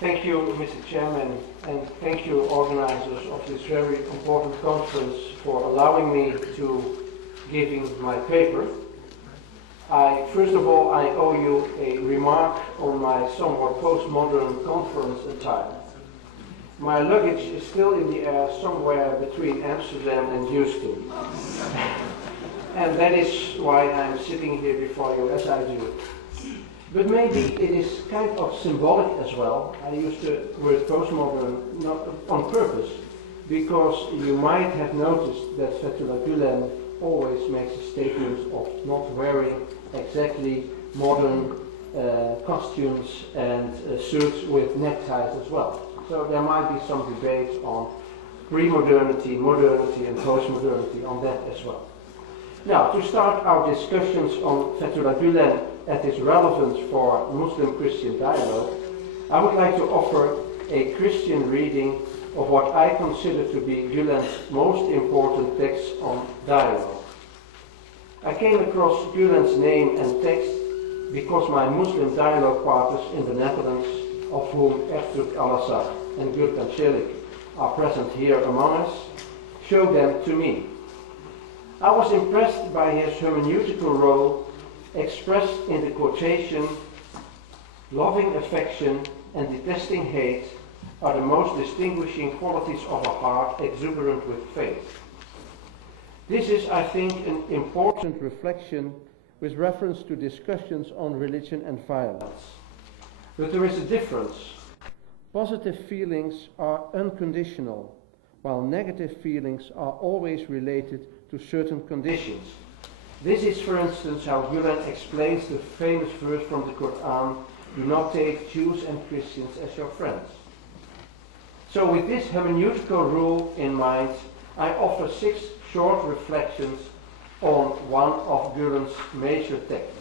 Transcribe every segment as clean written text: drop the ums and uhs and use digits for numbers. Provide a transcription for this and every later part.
Thank you, Mr. Chairman, and thank you, organizers of this very important conference, for allowing me to giving my paper. First of all, I owe you a remark on my somewhat postmodern conference attire. My luggage is still in the air somewhere between Amsterdam and Houston. And that is why I'm sitting here before you as I do. But maybe it is kind of symbolic as well. I used the word postmodern not on purpose, because you might have noticed that Fethullah Gülen always makes a statement of not wearing exactly modern costumes and suits with neckties as well. So there might be some debate on pre-modernity, modernity and post-modernity on that as well. Now, to start our discussions on Fethullah Gülen and its relevance for Muslim-Christian dialogue, I would like to offer a Christian reading of what I consider to be Gülen's most important text on dialogue. I came across Gülen's name and text because my Muslim dialogue partners in the Netherlands, of whom Ertug Al-Assad and Gürkan Çelik are present here among us, showed them to me. I was impressed by his hermeneutical role expressed in the quotation, "Loving affection and detesting hate are the most distinguishing qualities of a heart exuberant with faith." This is, I think, an important reflection with reference to discussions on religion and violence. But there is a difference. Positive feelings are unconditional, while negative feelings are always related to certain conditions. This is, for instance, how Gülen explains the famous verse from the Quran, "Do not take Jews and Christians as your friends." So with this hermeneutical rule in mind, I offer 6 short reflections on one of Gülen's major texts.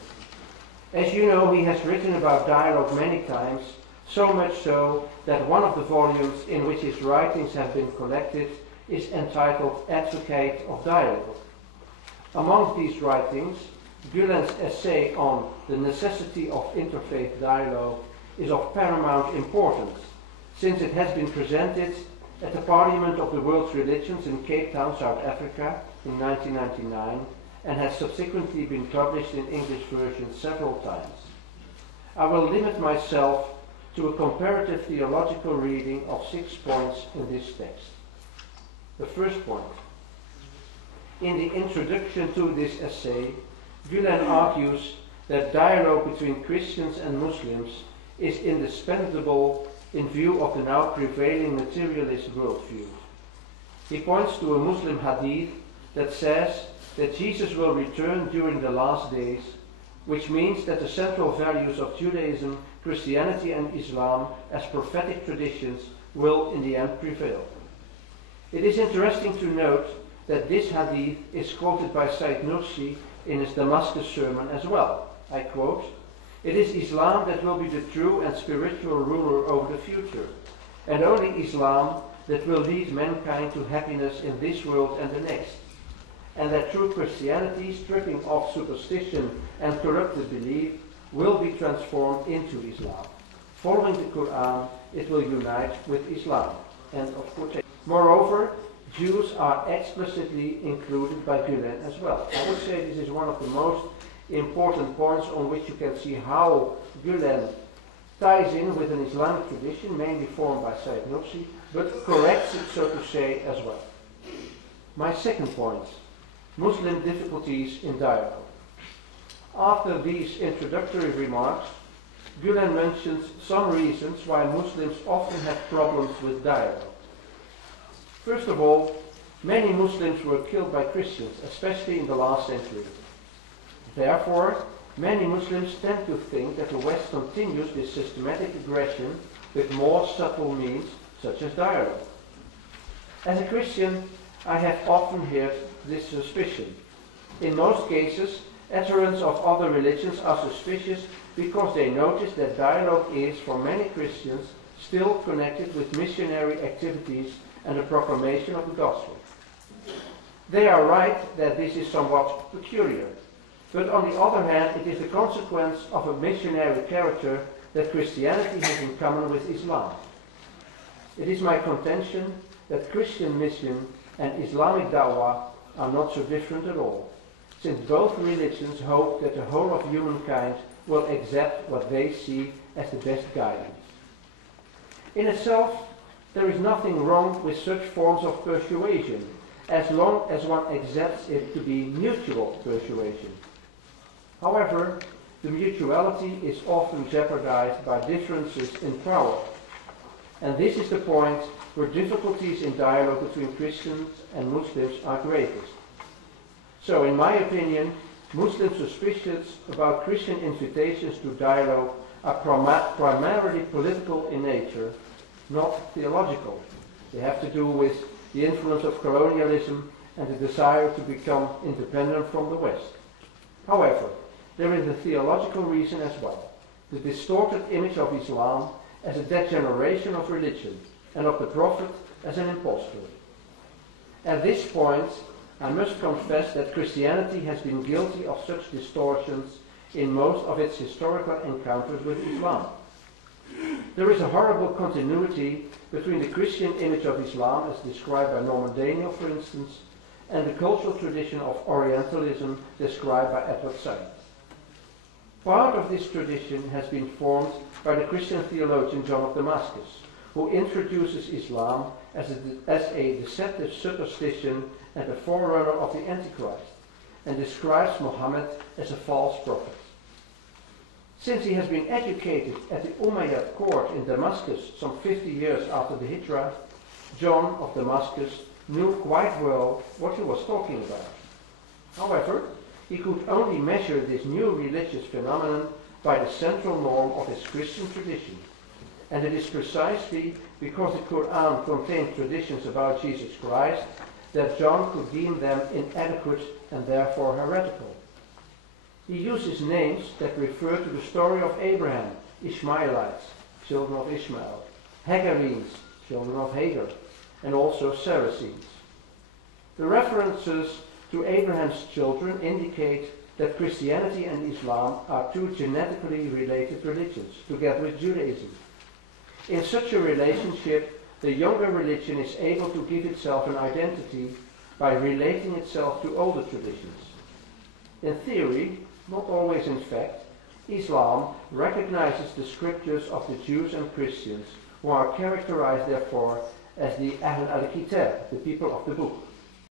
As you know, he has written about dialogue many times, so much so that one of the volumes in which his writings have been collected is entitled Advocate of Dialogue. Among these writings, Gülen's essay on the necessity of interfaith dialogue is of paramount importance, since it has been presented at the Parliament of the World's Religions in Cape Town, South Africa in 1999, and has subsequently been published in English versions several times. I will limit myself to a comparative theological reading of 6 points in this text. The first point. In the introduction to this essay, Gülen argues that dialogue between Christians and Muslims is indispensable in view of the now prevailing materialist worldview. He points to a Muslim hadith that says that Jesus will return during the last days, which means that the central values of Judaism, Christianity and Islam as prophetic traditions will in the end prevail. It is interesting to note that this hadith is quoted by Sayyid Nursi in his Damascus sermon as well. I quote, "It is Islam that will be the true and spiritual ruler over the future, and only Islam that will lead mankind to happiness in this world and the next, and that true Christianity, stripping off superstition and corrupted belief, will be transformed into Islam. Following the Quran, it will unite with Islam." End of quotation. Moreover, Jews are explicitly included by Gülen as well. I would say this is one of the most important points on which you can see how Gülen ties in with an Islamic tradition, mainly formed by Sayyid Nursi, but corrects it, so to say, as well. My second point, Muslim difficulties in dialogue. After these introductory remarks, Gülen mentions some reasons why Muslims often have problems with dialogue. First of all, many Muslims were killed by Christians, especially in the last century. Therefore, many Muslims tend to think that the West continues this systematic aggression with more subtle means, such as dialogue. As a Christian, I have often heard this suspicion. In most cases, adherents of other religions are suspicious because they notice that dialogue is, for many Christians, still connected with missionary activities and the proclamation of the gospel. They are right that this is somewhat peculiar, but on the other hand, it is the consequence of a missionary character that Christianity has in common with Islam. It is my contention that Christian mission and Islamic dawah are not so different at all, since both religions hope that the whole of humankind will accept what they see as the best guidance. In itself, there is nothing wrong with such forms of persuasion, as long as one accepts it to be mutual persuasion. However, the mutuality is often jeopardized by differences in power, and this is the point where difficulties in dialogue between Christians and Muslims are greatest. So, in my opinion, Muslim suspicions about Christian invitations to dialogue are primarily political in nature, not theological. They have to do with the influence of colonialism and the desire to become independent from the West. However, there is a theological reason as well, the distorted image of Islam as a degeneration of religion and of the Prophet as an impostor. At this point, I must confess that Christianity has been guilty of such distortions in most of its historical encounters with Islam. There is a horrible continuity between the Christian image of Islam, as described by Norman Daniel, for instance, and the cultural tradition of Orientalism described by Edward Said. Part of this tradition has been formed by the Christian theologian John of Damascus, who introduces Islam as a deceptive superstition and a forerunner of the Antichrist, and describes Muhammad as a false prophet. Since he has been educated at the Umayyad court in Damascus some 50 years after the Hijrah, John of Damascus knew quite well what he was talking about. However, he could only measure this new religious phenomenon by the central norm of his Christian tradition. And it is precisely because the Quran contained traditions about Jesus Christ that John could deem them inadequate and therefore heretical. He uses names that refer to the story of Abraham, Ishmaelites, children of Ishmael, Hagarenes, children of Hagar, and also Saracens. The references to Abraham's children indicate that Christianity and Islam are two genetically related religions, together with Judaism. In such a relationship, the younger religion is able to give itself an identity by relating itself to older traditions. In theory, not always in fact, Islam recognizes the scriptures of the Jews and Christians, who are characterized therefore as the Ahl al-Kitab, the people of the book.